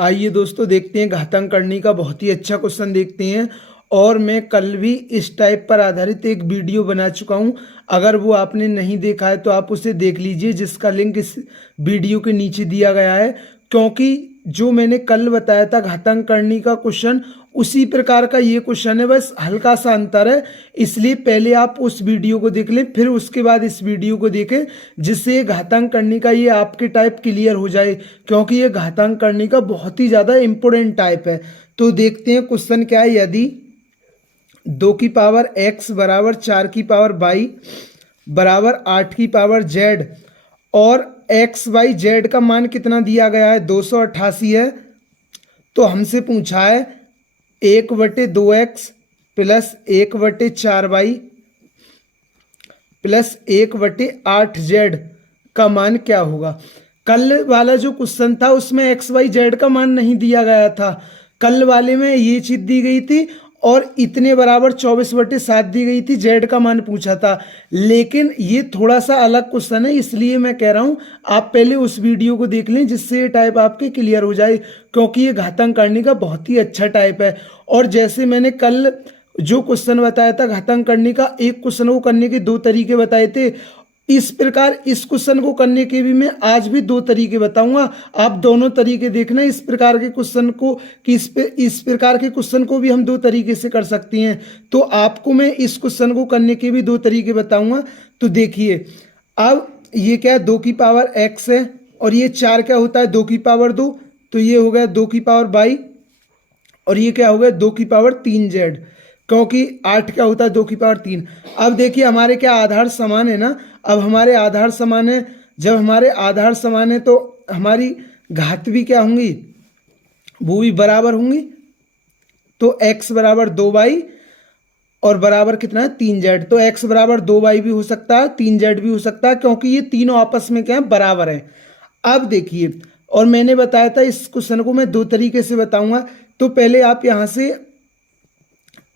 आइए दोस्तों देखते हैं घातांक करने का बहुत ही अच्छा क्वेश्चन देखते हैं। और मैं कल भी इस टाइप पर आधारित एक वीडियो बना चुका हूं। अगर वो आपने नहीं देखा है तो आप उसे देख लीजिए, जिसका लिंक इस वीडियो के नीचे दिया गया है। क्योंकि जो मैंने कल बताया था घातांक करने का क्वेश्चन, उसी प्रकार का ये क्वेश्चन है, बस हल्का सा अंतर है। इसलिए पहले आप उस वीडियो को देख लें, फिर उसके बाद इस वीडियो को देखें, जिससे घातांक करने का ये आपके टाइप क्लियर हो जाए। क्योंकि ये घातांक करने का बहुत ही ज़्यादा इंपॉर्टेंट टाइप है। तो देखते हैं क्वेश्चन क्या है। यदि 2 की पावर x बराबर 4 की पावर y बराबर 8 की पावर z और x y z का मान कितना दिया गया है, 288 है। तो हमसे पूछा है 1/2x plus 1/4y plus 1/8z का मान क्या होगा। कल वाला जो क्वेश्चन था उसमें एक्स वाई जेड का मान नहीं दिया गया था। कल वाले में ये चीज दी गई थी और इतने बराबर 24/7 दी गई थी, जेड का मान पूछा था। लेकिन ये थोड़ा सा अलग क्वेश्चन है, इसलिए मैं कह रहा हूं आप पहले उस वीडियो को देख लें, जिससे ये टाइप आपके क्लियर हो जाए। क्योंकि ये घातांक करने का बहुत ही अच्छा टाइप है। और जैसे मैंने कल जो क्वेश्चन बताया था घातांक करने का, एक क्वेश्चन को करने के 2 तरीके बताए थे, इस प्रकार इस क्वेश्चन को करने के भी मैं आज भी 2 तरीके बताऊंगा। आप दोनों तरीके देखना इस प्रकार के क्वेश्चन को, कि इस प्रकार के क्वेश्चन को भी हम 2 तरीके से कर सकते हैं। तो आपको मैं इस क्वेश्चन को करने के भी 2 तरीके बताऊंगा। तो देखिए, अब ये क्या है, 2 की पावर x है और ये 4 क्या होता है, 2 की पावर 2। तो ये हो गया 2 की पावर y और ये क्या हो गया 2 की पावर 3z। क्योंकि 8 क्या होता है 2 की पावर 3। अब देखिए हमारे क्या आधार समान है ना। अब हमारे आधार समान है, जब हमारे आधार समान है तो हमारी घात भी क्या होंगी, वो भी बराबर होंगी। तो x बराबर 2y और बराबर कितना है 3z। तो x बराबर 2y भी हो सकता है, 3z भी हो सकता है, क्योंकि ये तीनों आपस में क्या है, बराबर है। अब देखिए, और मैंने बताया था इस क्वेश्चन को मैं 2 तरीके से बताऊंगा। तो पहले आप यहां से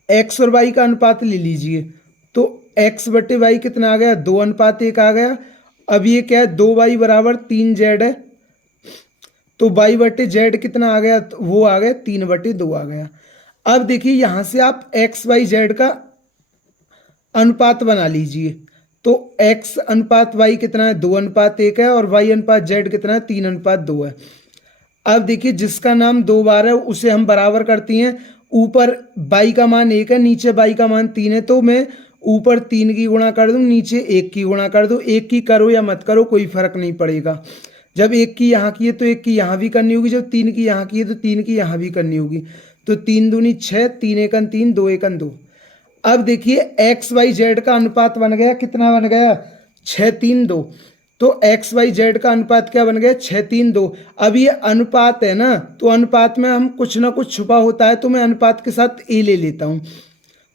x और y का अनुपात ले लीजिए। तो x/y कितना आ गया, 2:1 आ गया। अब ये क्या है, 2y बराबर 3z है। तो y/z कितना आ गया, वो आ गया 3/2 आ गया। अब देखिए यहां से आप x y z का अनुपात बना लीजिए। तो x अनुपात y कितना है, 2:1 है और y अनुपात z कितना है, 3:2 है। अब देखिए जिसका नाम 2 बार है उसे हम बराबर करते हैं। ऊपर y का मान 1 है, नीचे y का मान 3 है। तो मैं ऊपर 3 की गुणा कर दूं, नीचे 1 की गुणा कर दूं। 1 की करो या मत करो कोई फर्क नहीं पड़ेगा। जब 1 की यहाँ की है तो 1 की यहाँ भी करनी होगी, जब 3 की यहाँ की है तो 3 की यहाँ भी करनी होगी। तो 3 दूनी 6, 3 एकन 3, 2 एकन 2। अब देखिए एक्स वाई जेड का अनुपात बन गया, कितना बन गया, 6:3:2। तो एक्स वाई जेड का अनुपात क्या बन गया, 6:3:2। अब ये अनुपात है ना, तो अनुपात में हम कुछ ना कुछ छुपा होता है, तो मैं अनुपात के साथ ए ले लेता हूं।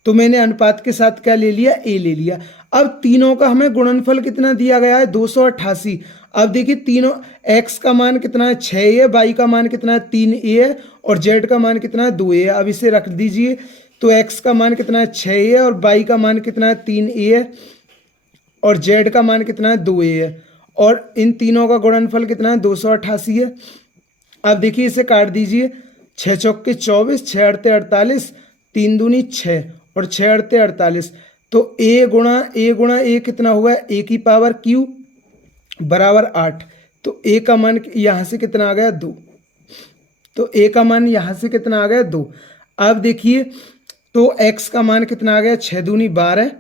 तो मैंने अनुपात के साथ क्या ले लिया, ए ले लिया। अब तीनों का हमें गुणनफल कितना दिया गया है, 288। अब देखिए तीनों, x का मान कितना है 6 है, y का मान कितना है 3a है और z का मान कितना है 2a है। अब इसे रख दीजिए। तो x का मान कितना है 6 है और y का मान कितना है 3a है और z का मान कितना है 2a है। और इन तीनों का गुणनफल कितना है, 288 है। अब देखिए इसे काट दीजिए। 6 चौके 24, 6 अड़ते 48, 3 दूनी 6 और 6 अड़ते 48। तो a गुणा a कितना होगा, a की पावर q बराबर 8। तो a का मान यहां से कितना आ गया, 2। तो a का मान यहां से कितना आ गया, 2। अब देखिए तो x का मान कितना आ गया, 6 दूनी 12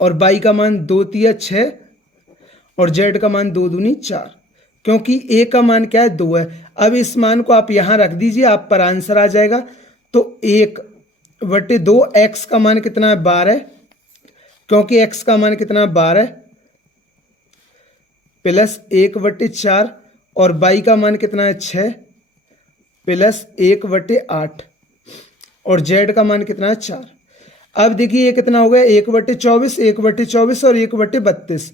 और y का मान 2 तिया 6 और z का मान 2 दूनी 4। क्योंकि a का मान क्या है, 2 है। अब इस मान को आप यहां रख दीजिए, आप पर आंसर आ जाएगा। तो 1/2, x का मान कितना है, 12, क्योंकि x का मान कितना है 12 प्लस 1/4 और y का मान कितना है 6 प्लस 1/8 और z का मान कितना है 4। अब देखिए ये कितना हो गया, 1/24, 1/24 और 1/32।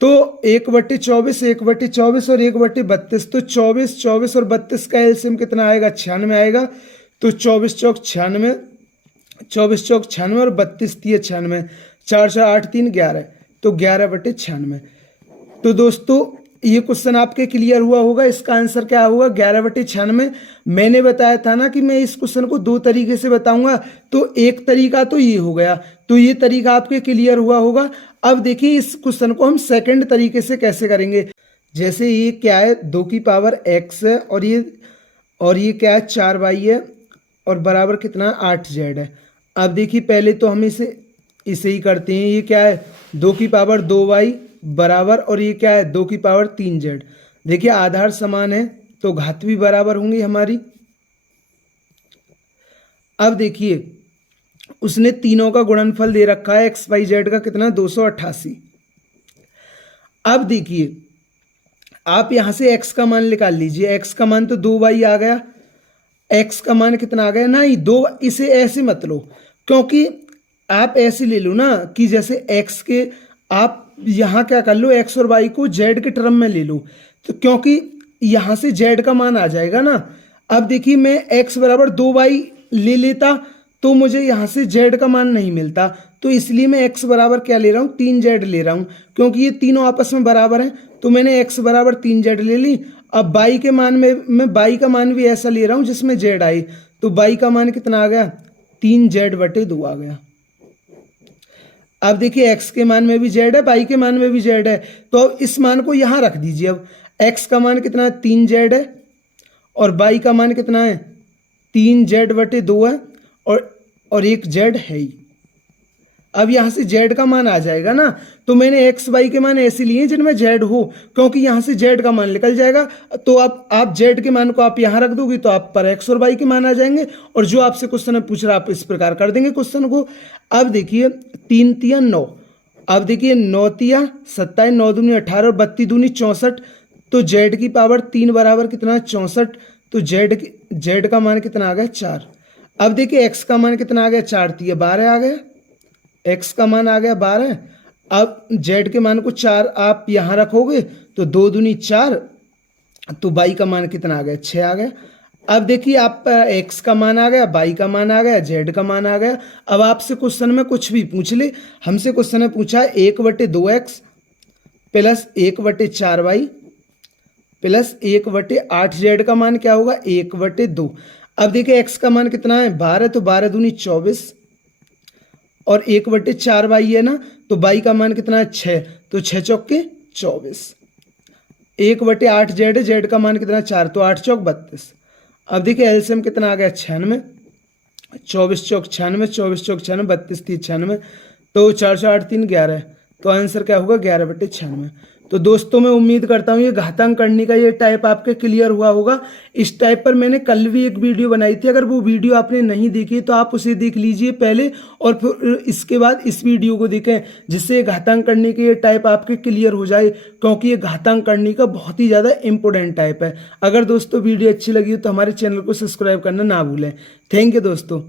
तो 1/24, 1/24 और 1/32। तो 24, 24 और 32 का एलसीएम कितना आएगा, 96 आएगा। तो 24 चौक 96, 24 चौक 96 और 32 तिया 96, 4 4 8 3 11। तो 11/96। तो दोस्तों ये क्वेश्चन आपके क्लियर हुआ होगा। इसका आंसर क्या होगा 11/96। मैंने बताया था ना कि मैं इस क्वेश्चन को दो तरीके से बताऊंगा, तो एक तरीका तो ये हो गया, तो ये तरीका आपके क्लियर हुआ होगा। अब देखिए इस क्वेश्चन को हम सेकंड तरीके से कैसे करेंगे। जैसे ये क्या है 2 की पावर x है और ये क्या है 4y है और बराबर कितना 8z है। अब देखिए पहले तो हम इसे ही करते हैं। ये क्या है 2 की पावर 2y बराबर, और ये क्या है 2 की पावर 3z। देखिए आधार समान है तो घात भी बराबर होंगी हमारी। अब देखिए उसने तीनों का गुणनफल दे रखा है एक्स वाई जेड का कितना 288। अब देखिए आप यहां से x का मान निकाल लीजिए। x का मान तो 2y आ गया, x का मान कितना आ गया, नहीं 2, इसे ऐसे मत लो, क्योंकि आप ऐसे ले लो ना कि जैसे x के आप यहाँ क्या कर लो x और y को z के टर्म में ले लो, तो क्योंकि यहाँ से z का मान आ जाएगा ना। अब देखिए मैं x बराबर 2y ले लेता तो मुझे यहाँ से z का मान नहीं मिलता, तो इसलिए मैं x बराबर क्या ले रहा हूँ 3z ले रहा हूँ, क्योंकि ये तीनों आपस में बराबर हैं। तो मैंने x बराबर 3z ले ली। अब y के मान में मैं y का मान भी ऐसा ले रहा हूँ जिसमें z आई, तो y का मान कितना आ गया 3z/2 आ गया। अब देखिए x के मान में भी z है, y के मान में भी z है, तो अब इस मान को यहाँ रख दीजिए। अब x का मान कितना है 3z है और y का मान कितना है 3z/2 है और एक z है ही। अब यहाँ से z का मान आ जाएगा ना, तो मैंने x y के मान ऐसे लिए जिनमें z हो, क्योंकि यहाँ से z का मान निकल जाएगा। तो आप z के मान को आप यहाँ रख दोगे तो आप पर x और y के मान आ जाएंगे, और जो आपसे क्वेश्चन पूछ रहा आप इस प्रकार कर देंगे क्वेश्चन को। अब देखिए 3 तिया 9, अब देखिए 9 तिया 27, 9 दूनी 18 और 32 दूनी 64, तो z की पावर 3 बराबर कितना 64, तो z का मान कितना आ गया 4। अब देखिए x का मान कितना आ गया 4 तिया 12 आ गया, x का मान आ गया 12। अब z के मान को 4 आप यहाँ रखोगे तो 2 दूनी 4, तो y का मान कितना आ गया 6 आ गया। अब देखिए आप x का मान आ गया, y का मान आ गया, z का मान आ गया। अब आपसे क्वेश्चन में कुछ भी पूछ ले, हमसे क्वेश्चन में पूछा 1/2x plus 1/4y plus 1/8z का मान क्या होगा 1/2। अब देखिए x का मान कितना है 12, तो 12 दूनी 24 और 1/4y है ना, तो y का मान कितना है 6, तो 6 चौके 24। 1/8z है, z का मान कितना 4, तो 8 चौक 32। अब देखिए एलसीएम कितना आ गया 96, 24 चौक 96, 24 चौक 96, 32 3 96, तो 4 8 3 11, तो आंसर क्या होगा 11/96। तो दोस्तों मैं उम्मीद करता हूँ ये घातांक करने का ये टाइप आपके क्लियर हुआ होगा। इस टाइप पर मैंने कल भी एक वीडियो बनाई थी, अगर वो वीडियो आपने नहीं देखी तो आप उसे देख लीजिए पहले, और फिर इसके बाद इस वीडियो को देखें, जिससे घातांक करने के ये टाइप आपके क्लियर हो जाए, क्योंकि ये घातांक करने का बहुत ही ज़्यादा इंपॉर्टेंट टाइप है। अगर दोस्तों वीडियो अच्छी लगी हो तो हमारे चैनल को सब्सक्राइब करना ना भूलें। थैंक यू दोस्तों।